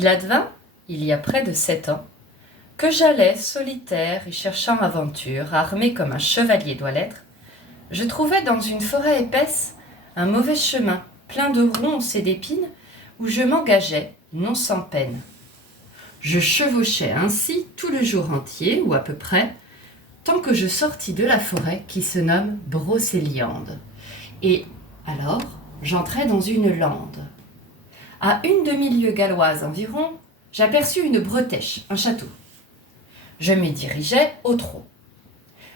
Il advint, il y a près de 7 ans, que j'allais, solitaire et cherchant aventure, armé comme un chevalier doit l'être, je trouvais dans une forêt épaisse un mauvais chemin, plein de ronces et d'épines, où je m'engageais, non sans peine. Je chevauchais ainsi tout le jour entier, ou à peu près, tant que je sortis de la forêt qui se nomme Brocéliande. Et alors, j'entrai dans une lande. À une demi-lieue galloise environ, j'aperçus une bretèche, un château. Je m'y dirigeais au trot.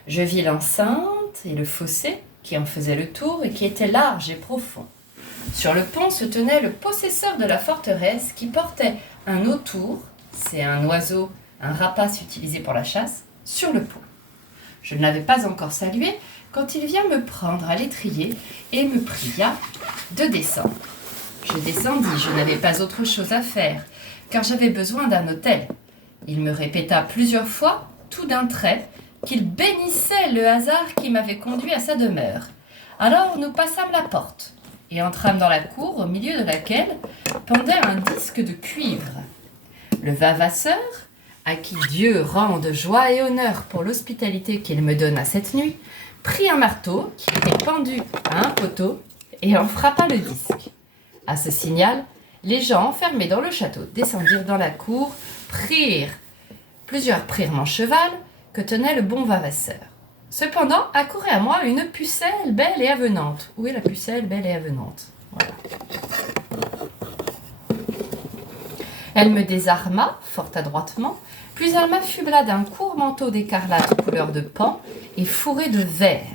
Je vis l'enceinte et le fossé qui en faisait le tour et qui était large et profond. Sur le pont se tenait le possesseur de la forteresse qui portait un autour, c'est un oiseau, un rapace utilisé pour la chasse, sur le pont. Je ne l'avais pas encore salué quand il vient me prendre à l'étrier et me pria de descendre. Je descendis, je n'avais pas autre chose à faire, car j'avais besoin d'un hôtel. Il me répéta plusieurs fois, tout d'un trait, qu'il bénissait le hasard qui m'avait conduit à sa demeure. Alors nous passâmes la porte et entrâmes dans la cour au milieu de laquelle pendait un disque de cuivre. Le vavasseur, à qui Dieu rende joie et honneur pour l'hospitalité qu'il me donna cette nuit, prit un marteau qui était pendu à un poteau et en frappa le disque. À ce signal, les gens enfermés dans le château descendirent dans la cour, plusieurs prirent mon cheval que tenait le bon vavasseur. Cependant, accourait à moi une pucelle belle et avenante. Où est la pucelle belle et avenante? Voilà. Elle me désarma, fort adroitement, puis elle m'affubla d'un court manteau d'écarlate couleur de paon et fourré de vert.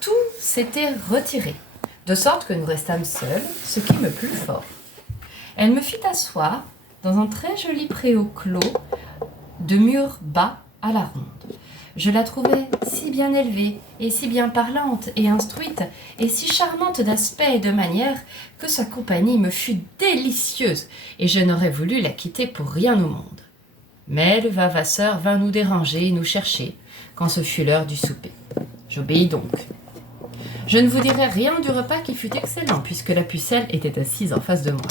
Tout s'était retiré, de sorte que nous restâmes seuls, ce qui me plut fort. Elle me fit asseoir dans un très joli préau clos, de murs bas à la ronde. Je la trouvais si bien élevée, et si bien parlante et instruite, et si charmante d'aspect et de manière, que sa compagnie me fut délicieuse, et je n'aurais voulu la quitter pour rien au monde. Mais le vavasseur vint nous déranger et nous chercher, quand ce fut l'heure du souper. J'obéis donc. Je ne vous dirai rien du repas qui fut excellent, puisque la pucelle était assise en face de moi.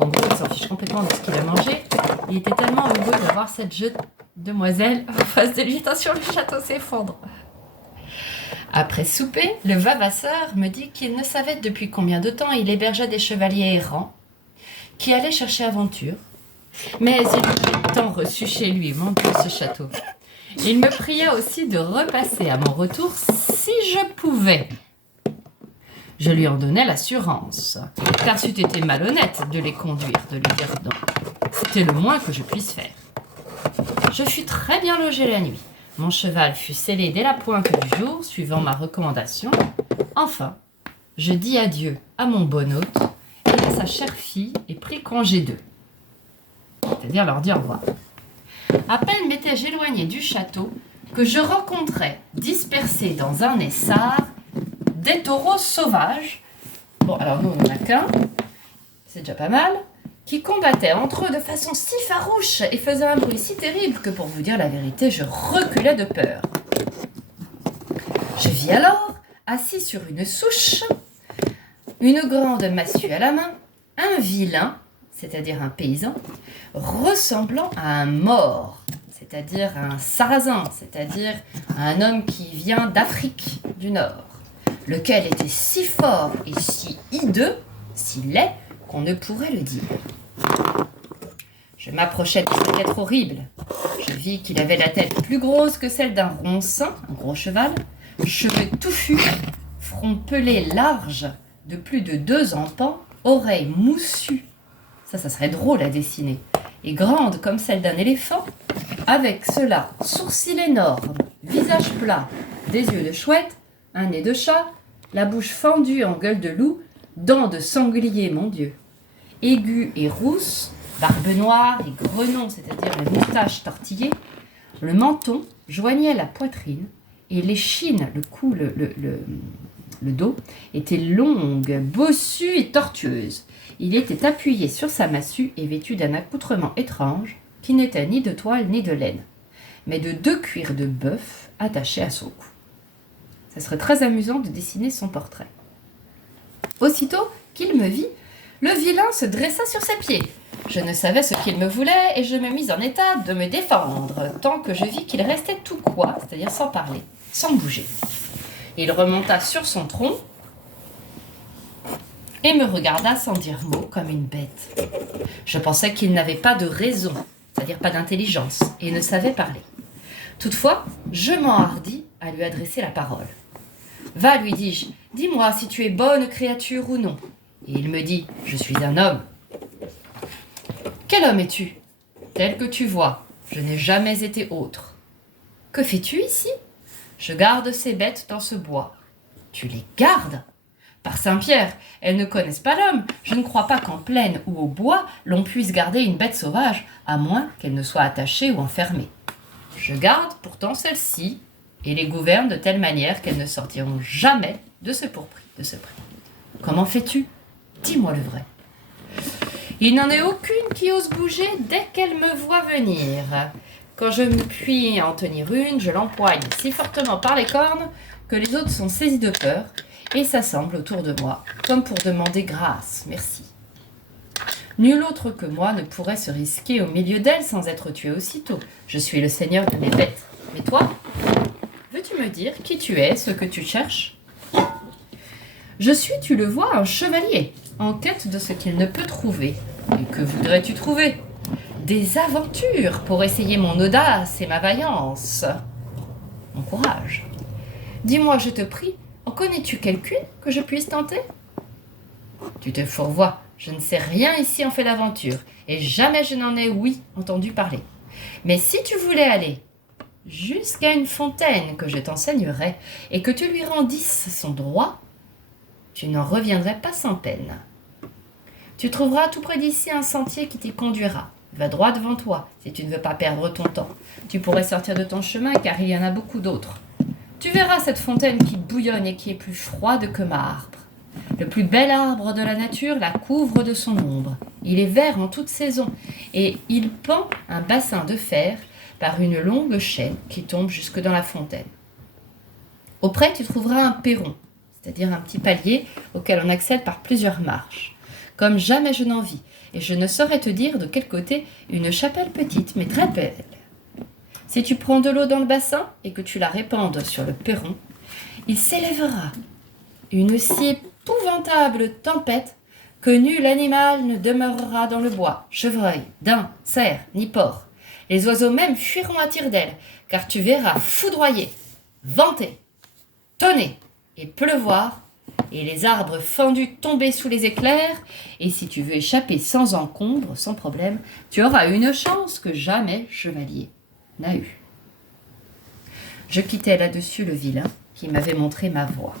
En gros, il s'en fiche complètement de ce qu'il a mangé. Il était tellement heureux de voir cette jeune demoiselle en face de lui. Attention, le château s'effondre. Après souper, le vavasseur me dit qu'il ne savait depuis combien de temps il hébergeait des chevaliers errants qui allaient chercher aventure. Mais il avait tant reçu chez lui, mon Dieu, ce château. Il me pria aussi de repasser à mon retour si je pouvais. Je lui en donnai l'assurance, car c'eût été malhonnête de les conduire, de lui dire non. C'était le moins que je puisse faire. Je fus très bien logé la nuit. Mon cheval fut sellé dès la pointe du jour, suivant ma recommandation. Enfin, je dis adieu à mon bon hôte et à sa chère fille et pris congé d'eux. C'est-à-dire leur dire au revoir. À peine m'étais-je éloigné du château que je rencontrais, dispersés dans un essart, des taureaux sauvages. Bon, alors nous, on n'en a qu'un, c'est déjà pas mal, qui combattaient entre eux de façon si farouche et faisaient un bruit si terrible que, pour vous dire la vérité, je reculais de peur. Je vis alors, assis sur une souche, une grande massue à la main, un vilain, c'est-à-dire un paysan, ressemblant à un Maure, c'est-à-dire un sarrasin, c'est-à-dire un homme qui vient d'Afrique du Nord, lequel était si fort et si hideux, si laid, qu'on ne pourrait le dire. Je m'approchai de cet être horrible. Je vis qu'il avait la tête plus grosse que celle d'un ronsin, un gros cheval, cheveux touffus, front pelé large de plus de 2 empans, oreilles moussues, ça serait drôle à dessiner, et grande comme celle d'un éléphant, avec cela sourcils énormes, visage plat, des yeux de chouette, un nez de chat, la bouche fendue en gueule de loup, dents de sanglier, mon Dieu, aiguë et rousse, barbe noire et grenon, c'est-à-dire les moustaches tortillées, le menton joignait la poitrine et l'échine, le cou, le dos, étaient longues, bossues et tortueuses. Il était appuyé sur sa massue et vêtu d'un accoutrement étrange qui n'était ni de toile ni de laine, mais de 2 cuirs de bœuf attachés à son cou. Ça serait très amusant de dessiner son portrait. Aussitôt qu'il me vit, le vilain se dressa sur ses pieds, Je ne savais ce qu'il me voulait et je me mis en état de me défendre, tant que je vis qu'il restait tout quoi, c'est-à-dire sans parler, sans bouger. Il remonta sur son tronc et me regarda sans dire mot comme une bête. Je pensais qu'il n'avait pas de raison, c'est-à-dire pas d'intelligence, et ne savait parler. Toutefois, je m'enhardis à lui adresser la parole. « Va, lui dis-je, dis-moi si tu es bonne créature ou non. » Et il me dit, « Je suis un homme. »« Quel homme es-tu ?»« Tel que tu vois, je n'ai jamais été autre. »« Que fais-tu ici ?»« Je garde ces bêtes dans ce bois. »« Tu les gardes ? Par Saint-Pierre, elles ne connaissent pas l'homme. Je ne crois pas qu'en plaine ou au bois, l'on puisse garder une bête sauvage, à moins qu'elle ne soit attachée ou enfermée. Je garde pourtant celles-ci et les gouverne de telle manière qu'elles ne sortiront jamais de ce pourpris. Comment fais-tu ? Dis-moi le vrai. Il n'en est aucune qui ose bouger dès qu'elle me voit venir. Quand je me puis en tenir une, je l'empoigne si fortement par les cornes que les autres sont saisis de peur et s'assemblent autour de moi, comme pour demander grâce, merci. Nul autre que moi ne pourrait se risquer au milieu d'elles sans être tué aussitôt. Je suis le seigneur de mes bêtes. Mais toi, veux-tu me dire qui tu es, ce que tu cherches ? Je suis, tu le vois, un chevalier, en quête de ce qu'il ne peut trouver. Et que voudrais-tu trouver ? Des aventures pour essayer mon audace et ma vaillance. Mon courage. Dis-moi, je te prie, en connais-tu quelqu'une que je puisse tenter ? Tu te fourvoies, je ne sais rien ici en fait d'aventure, et jamais je n'en ai, entendu parler. Mais si tu voulais aller jusqu'à une fontaine que je t'enseignerais, et que tu lui rendisses son droit, tu n'en reviendrais pas sans peine. Tu trouveras tout près d'ici un sentier qui t'y conduira. Va droit devant toi, si tu ne veux pas perdre ton temps. Tu pourrais sortir de ton chemin, car il y en a beaucoup d'autres. Tu verras cette fontaine qui bouillonne et qui est plus froide que marbre. Le plus bel arbre de la nature la couvre de son ombre. Il est vert en toute saison, et il pend un bassin de fer par une longue chaîne qui tombe jusque dans la fontaine. Auprès, tu trouveras un perron, c'est-à-dire un petit palier auquel on accède par plusieurs marches. Comme jamais je n'en vis, et je ne saurais te dire de quel côté une chapelle petite, mais très belle. Si tu prends de l'eau dans le bassin et que tu la répandes sur le perron, il s'élèvera une si épouvantable tempête que nul animal ne demeurera dans le bois, chevreuil, daim, cerf, ni porc. Les oiseaux même fuiront à tire-d'aile, car tu verras foudroyer, venter, tonner et pleuvoir, et les arbres fendus tomber sous les éclairs, et si tu veux échapper sans encombre, sans problème, tu auras une chance que jamais chevalier n'a eue. Je quittai là-dessus le vilain qui m'avait montré ma voie.